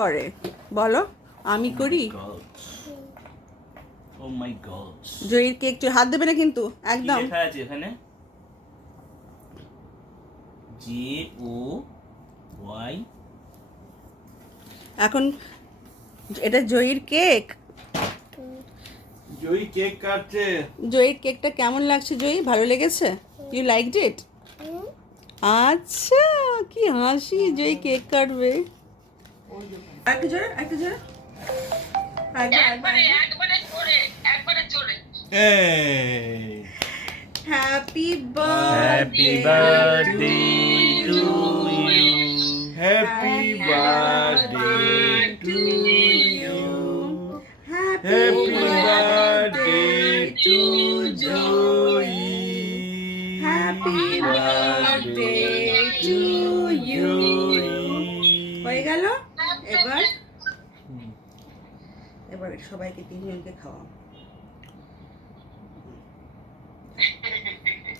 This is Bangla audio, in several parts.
করে বলো, আমি করি। ও মাই গড, জয়ীর কেক হাত দেবে না কিন্তু কি একদম। লেখা আছে এখানে? J O Y. এখন এটা জয়ীর কেক। জয়ী কেক কাটছে। জয়ীর কেকটা কেমন লাগছে জয়ী? ভালো লেগেছে? You liked it? আচ্ছা, কি হাসি, জয়ী কেক কাটবে। একটু জোরে, একটু জোরে। এই happy happy birthday birthday to you. Happy birthday to you. Happy birthday to Joyee. Happy birthday to you. হয়ে গেল। এবার এবার সবাইকে তিনজনকে খাওয়া।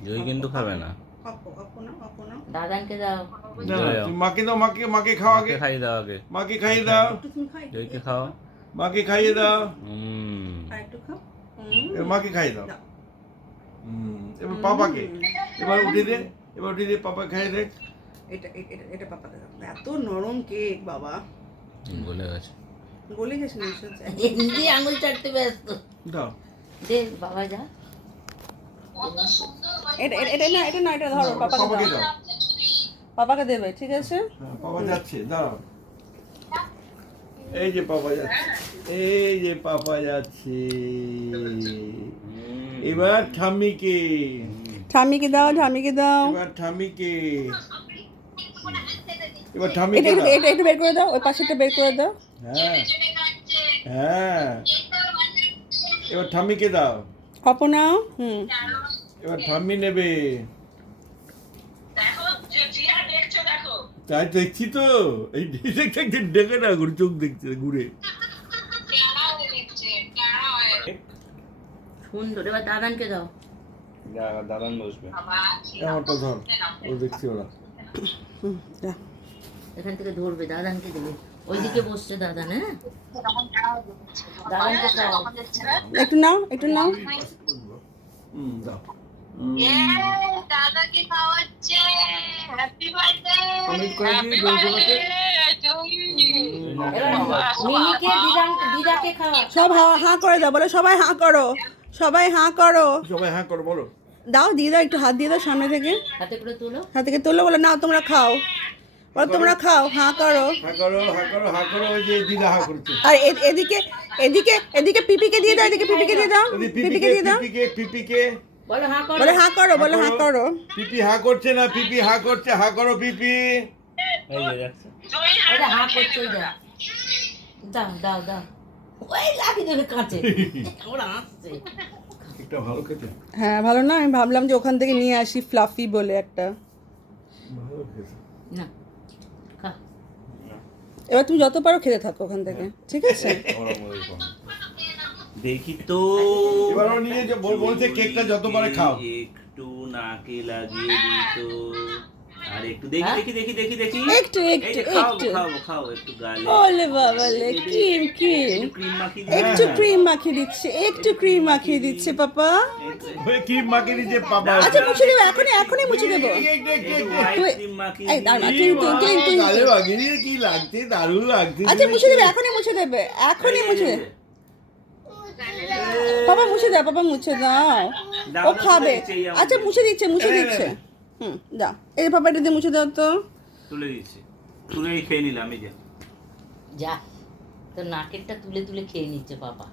জয় কিন্তু খাবে না। দাদাকে দাও। মাকে দাও, মাকে খাও আগে। খাই দাও আগে। মাকে খাইয়ে দাও, জয়কে খাও। মাকে খাইয়ে দাও, আরেকটু খাও। মাকে খাইয়ে দাও। এবার পাপাকে, এবার উঠে দে, পাপা খাইয়ে দে। এটা এটা এটা পাপাকে দাও। এত নরম কেক বাবা। গলে গেছে। গলে গেছে নিশ্চয়। নিজে আঙুল চাটতে ব্যস্ত। দাও। দে বাবা যা। এটা না, এটা ধরো, পাপাকে পাপাকে দাও। দাও। পাপাকে দেবে, ঠিক আছে? হ্যাঁ, পাপা যাচ্ছে, দাঁড়াও। এই যে পাপা যাচ্ছে, এই যে পাপা যাচ্ছে। এবার ঠাম্মিকে, ঠাম্মিকে দাও, ঠাম্মিকে দাও। এবার ঠাম্মিকে, এবার এটা ঠাম্মিকে একটু দাও। এটা একটু বের করে দাও, ওই পাশেরটা বের করে দাও। হ্যাঁ হ্যাঁ, এবার ঠাম্মিকে দাও। অপনাও। এবার ঠাম্মি নেবে। তাই দেখছি তো, এই দেখে না ঘুরে, চোখ দেখছে ঘুরে। সুন্দর। এবার দাদাকে দাও। দাদান বসবে। আমারটা ধর, ও দেখছি ওরা। যা। এখান থেকে ধরবে, দাদাকে দেবে। ওইদিকে বসছে দাদা, না দাদাকে দাও। একটু নাও, একটু নাও। দাও। দাদাকে খাওয়াচ্ছে। Happy birthday. কমেন্ট করে দিয়ে দৌড়াতে। মিনিকে দিদাকে খাওয়া। সব হাঁ করে দাও, বলো সবাই হাঁ করো, সবাই হাঁ করো। সবাই হ্যাঁ করো, বলো। দাও, দিয়ে দাও, একটু হাত দিয়ে দাও সামনে থেকে। হাতে করে তুলো। হাত থেকে তোলো, বলো নাও তোমরা খাও, বলো তোমরা খাও, হাঁ করো। হ্যাঁ করো, হ্যাঁ করো, হ্যাঁ করো। ওই যে দিদা হ্যাঁ করছে। আর এদিকে এদিকে এদিকে পিপিকে দিয়ে দাও, এদিকে পিপিকে দিয়ে দাও, পিপিকে দিয়ে দাও। পিপিকে বলো হ্যাঁ করো। বলো হাঁ করো, বলো হাঁ করো। পিপি হ্যাঁ করছে না, পিপি হ্যাঁ করছে, হ্যাঁ করো পিপি। এই যে দেখছো? ওটা হ্যাঁ করছে, ওই যা। দাও দাও দাও। ওই লাঠি ধরে কাঁচে। ওরা হাসছে। একটা ভালো খেতে, হ্যাঁ ভালো না, আমি ভাবলাম যে ওখান থেকে নিয়ে আসি ফ্লাফি বলে একটা। ভালো খেতে। না খা। এবার তুমি যত পারো খেতে থাকো ওখান থেকে, ঠিক আছে? দেখি তো। এবার ও নিয়ে যে বলছে কেকটা যত পারে খাও। একটু নাকে লাগিয়ে দিত। আর একটু দেখি দেখি দেখি দেখি দেখি। একটু এই যে খাও একটু খাও খাও একটু গালে। ওলে বাবালে, ক্রিম ক্রিম, ক্রিম মাখিয়ে একটু ক্রিম মাখিয়ে দিচ্ছে, একটু ক্রিম মাখিয়ে দিচ্ছে পাপা। ওই কি মাকে দিছে পাপা। আচ্ছা মুছে দেবো, এখনই মুছে দেবো। ক্রিম মাখিয়ে এই দাঁড়া, তুই গালে লাগিয়ে দিয়ে কি লাগছে, দারুণ লাগছে। আচ্ছা মুছে দেবে, এখনই মুছে দেবে, এখনই মুছে দেবে। পাপা মুছে দাও, পাপা মুছে দাও, ও খাবে। আচ্ছা মুছে দিচ্ছে, মুছে দিচ্ছে। দাও, এই পাপা এটা দিয়ে মুছে দাও তো। তুলে দিচ্ছি, তুলেই খেয়ে নিলাম। এই যে যা, তোর নাকেরটা তুলে তুলে খেয়ে নিচ্ছে পাপা।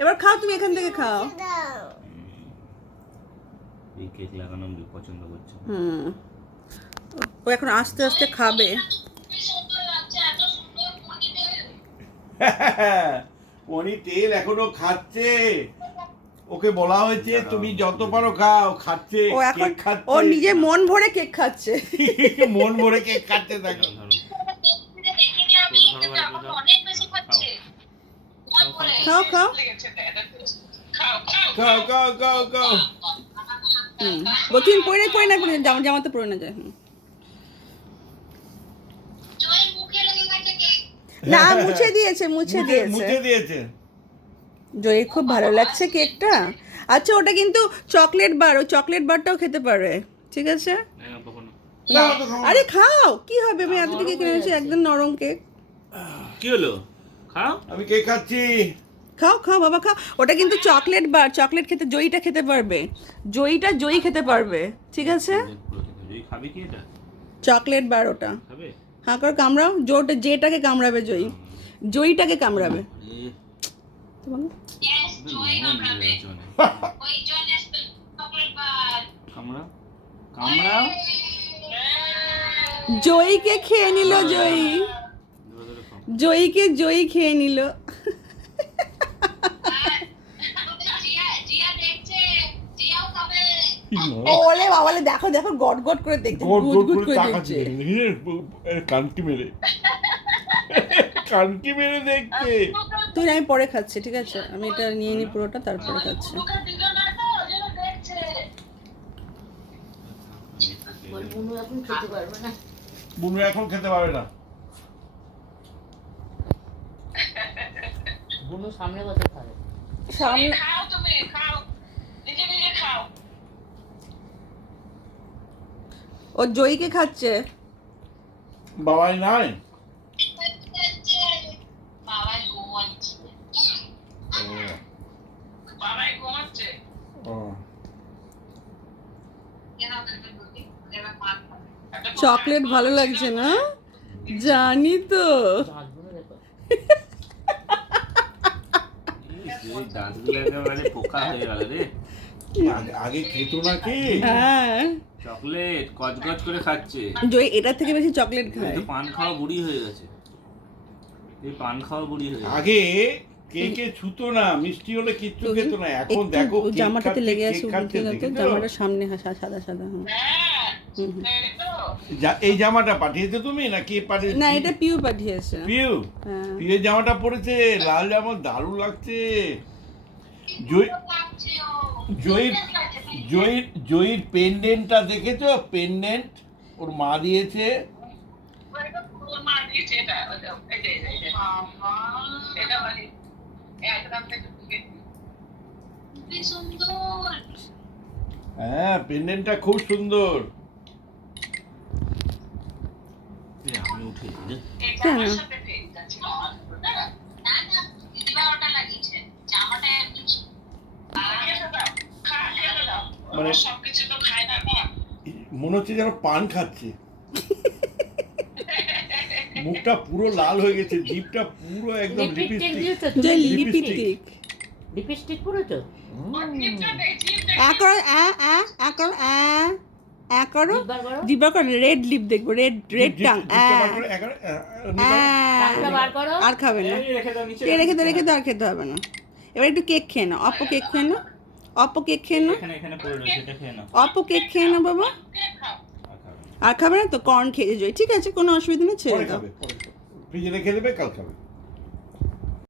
এবার খাও, তুমি এখান থেকে খাও। এই কেক লাগানো আমি পছন্দ করছি। ও এখন আস্তে আস্তে খাবে। পনি তেল এখনো খাচ্ছে। ওকে বলা হয়েছে তুমি যত পারো খাও, খাচ্ছে। ও এখন কেক খাচ্ছে। ও নিজে মন ভরে কেক খাচ্ছে। মন ভরে কেক খাচ্ছে দেখো। খাও খাও। খাও খাও খাও খাও। তুমি পরে পরে না, জামাতে পরে না যায়। জয় মুখে লেগে গেছে কেক। না মুছে দিয়েছে মুছে দিয়েছে মুছে দিয়েছে। জয়ীর খুব ভালো লাগছে কেকটা। আচ্ছা ওটা কিন্তু চকলেট বার, ও চকলেট বারটাও খেতে পারে, ঠিক আছে? না, কখনো। না, তো খাবো না। আরে খাও, কি হবে, আমি এতটুকু কেক এনেছি, একদম নরম কেক। কি হলো? খাও। আমি কেক খাচ্ছি। খাও খাও বাবা খাও, ওটা কিন্তু চকলেট বার, চকলেট খেতে জয়ীটা খেতে পারবে, জয়ী খেতে পারবে, ঠিক আছে? এই খাবে কি এটা? চকলেট বার ওটা। খাবে? হ্যাঁ করে কামড়াও, যেটাকে কামড়াবে জয়ীটাকে কামড়াবে। এ, তো বলো। Yes, জয় লেমন কামড়াবে। হয়ে যাচ্ছে অনেক। ওই জয় আসবে চকলেট বার। কামড়াও, কামড়াও। জয়ীকে খেয়ে নিল জয়ী, ধরে ধরে খাও। জয়ী খেয়ে নিল। জিয়া দেখছে, জিয়াও খাবে। ওলে বাবালে, দেখো দেখো গট গট করে দেখছে, গোট গুট গোট গুট করে করে তাকাচ্ছে দেখছে। কানকি মেরে কানকি মেরে দেখছে। তুই আমি পরে খাচ্ছি, ঠিক আছে? আমি এটা নিয়ে নিই পুরোটা, তারপরে খাচ্ছি। মুখে দিল না তো, ওই জন্য দেখছে। বল বুনু এখন খেতে পারবে না। বুনু এখন খেতে পারবে না। বুনু সামনে বসে খাবে। সামনে খাও তুমি, খাও। নিজে নিজে খাও। ও জয়ীকে খাচ্ছে। বাবাই নাই। বাবাই ঘুমাচ্ছে। বাবাই ঘুমাচ্ছে। ও, কেন দেখবেন বুঝি? এবার মার খাবে। চকলেট ভালো লাগছে না? জানি তো। দাঁত বুনু দেখো। এই দাঁতগুলো একেবারে পোকা হয়ে গেল রে। আগে খেতো নাকি? হ্যাঁ চকলেট কচকচ করে খাচ্ছে। জয়ী এটার থেকে বেশি চকলেট এই খায়। তো পান খাওয়া বুড়ি হয়ে গেছে। এই পান খাওয়া বুড়ি হয়ে গেছে। আগে কেকে ছুতো না, মিষ্টি হলে কিচ্ছু খেতো না। এখন দেখো একটু কেক জামাটাতে খাচ্ছে, লেগে কেক আছে, খাচ্ছে, উল্টে দাও তো, দেখেছো? জামাটার সামনে সাদা সাদা, হ্যাঁ। হ্যাঁ, হুম, হুম। এই তো। এই জামাটা পাঠিয়েছো তুমি না কে পাঠিয়েছে? না এটা পিউ পাঠিয়েছে। পিউ হ্যাঁ পিউয়ের জামাটা পরেছে, লাল জামা, দারুণ লাগছে। জয় লাগছে ও। জয়ীর পেন্ডেন্টটা দেখেছো? পেন্ডেন্ট ওর মা দিয়েছে। ওইটা পুরো মার দিয়েছে এটা, ওইটা, এই যে। বাবা। এটা মানে, একদম থেকে তুলে দিই। কি সুন্দর। হ্যাঁ, পেন্ডেন্টটা খুব সুন্দর। এই আমি উঠে রে। এটা কেন? আমার সাথে পেয়ে যাচ্ছে। না, না, দিদিভাই ওটা লাগিয়েছে। জামাটা এমনি ছিল। মানে সবকিছু তো খায় না না। মনে হচ্ছে যেন পান খাচ্ছে। মুখটা পুরো লাল হয়ে গেছে, জিভটা পুরো একদম লিপস্টিক লিপস্টিক। দিয়েছো যে তুমি? Lipstick lipstick পরেছো? আ করো, আ করো, আ করো, জিব্বা করো, রেড লিপ দেখবো, রেড টাং, টাকটা বার করো। আর খাবে না। এই রেখে দাও নিচে। রেখে দাও, আর খেতে হবে না। এবার একটু কেক খেয়ে নাও, অপ্পো কেক খেয়ে নাও, অপ্পো কেক খেয়ে নাও, এখানে এখানে পড়ে রয়েছে, এটা খেয়ে নাও। অপ্পো কেক খেয়ে নাও বাবা। আর খাবে না। আর খাবে না তো? কর্ন খেয়ে যাই, ঠিক আছে, কোনো অসুবিধা নেই, ছেড়ে পরে দাও। খাবে, পরে খাবে। ফ্রিজে রেখে দেবে, কাল খাবে।